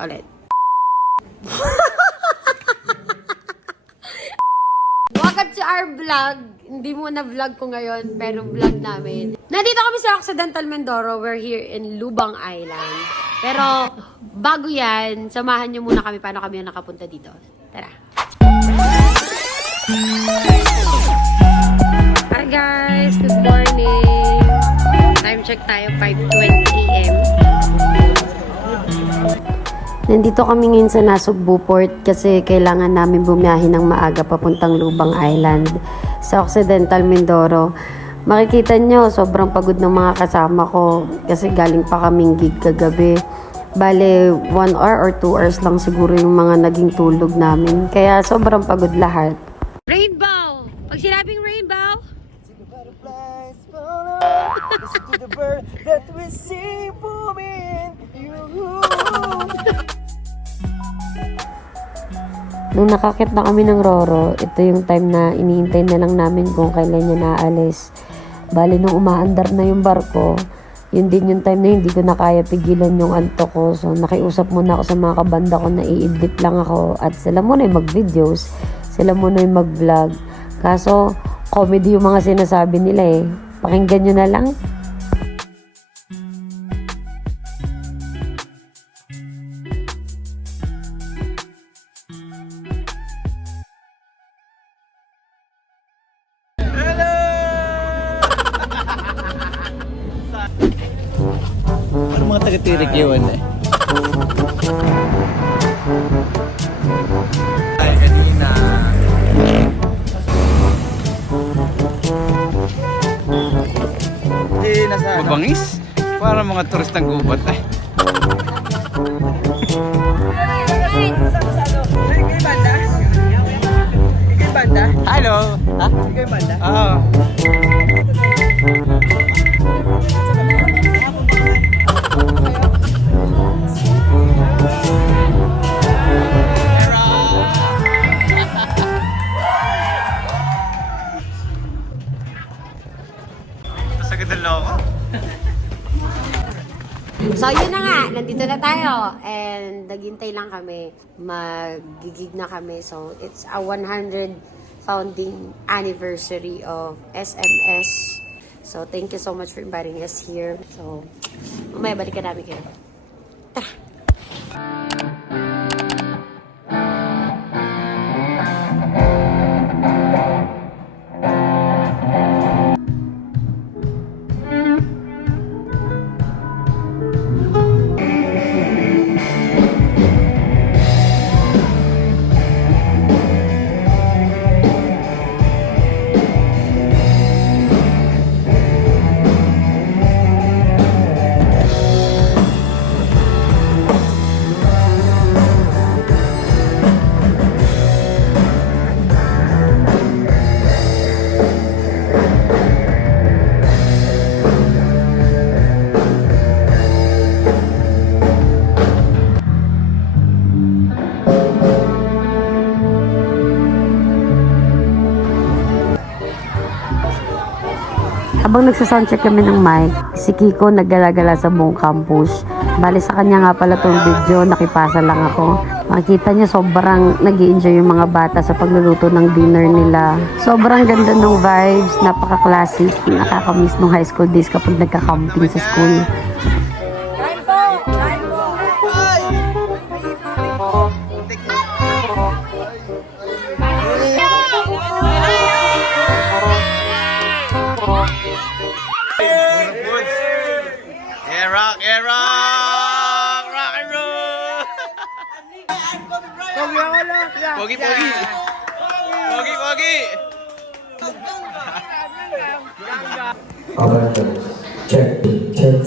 ulit. Welcome to our vlog. Hindi muna vlog ko ngayon, pero vlog namin. Nandito kami sa Occidental Mindoro. We're here in Lubang Island. Pero, bago yan, samahan nyo muna kami paano kami nakapunta dito. Tara. Hi guys! Good morning! Time check tayo, 5:20 AM. Nandito kami ngayon sa Nasugbu Port kasi kailangan namin bumiyahe ng maaga papuntang Lubang Island sa Occidental Mindoro. Makikita nyo, sobrang pagod ng mga kasama ko kasi galing pa kaming gig kagabi. Bale, 1 hour or 2 hours lang siguro yung mga naging tulog namin. Kaya sobrang pagod lahat. Rainbow! Pag sinabing rainbow, the butterflies fall out. Listen to the bird that we sing for me. nung nakakit na kami ng Roro, ito yung time na iniintay na lang namin kung kailan niya naalis. Bali, nung umaandar na yung barko, yun din yung time na hindi ko na kaya pigilan yung antok ko. So, nakiusap muna ako sa mga kabanda ko na iidlip lang ako. At sila muna yung mag-videos, sila muna yung mag-vlog. Kaso, comedy yung mga sinasabi nila eh. Pakinggan nyo na lang. Ano mga taga-tirik yun eh? Ay, kanina. Mabangis? Para mga turistang gubat eh. Hello! Ha? Ikaw yung banda? Oo. So, yun na nga. Nandito na tayo. And, naghintay lang kami. Magigig na kami. So, it's a 100 founding anniversary of SMS. So, thank you so much for inviting us here. So, mamaya balikan namin kayo. Tara! Habang nagsasoundcheck kami ng mic, si Kiko naggalagala sa buong campus. Bali sa kanya nga pala itong video, nakipasa lang ako. Makikita niyo sobrang nag-i-enjoy yung mga bata sa pagluluto ng dinner nila. Sobrang ganda ng vibes, napaka-classic, nakakamiss nung high school days kapag nagka-camping sa school. Rock and roll! Pogi, pogi! Pogi, pogi! Check, check.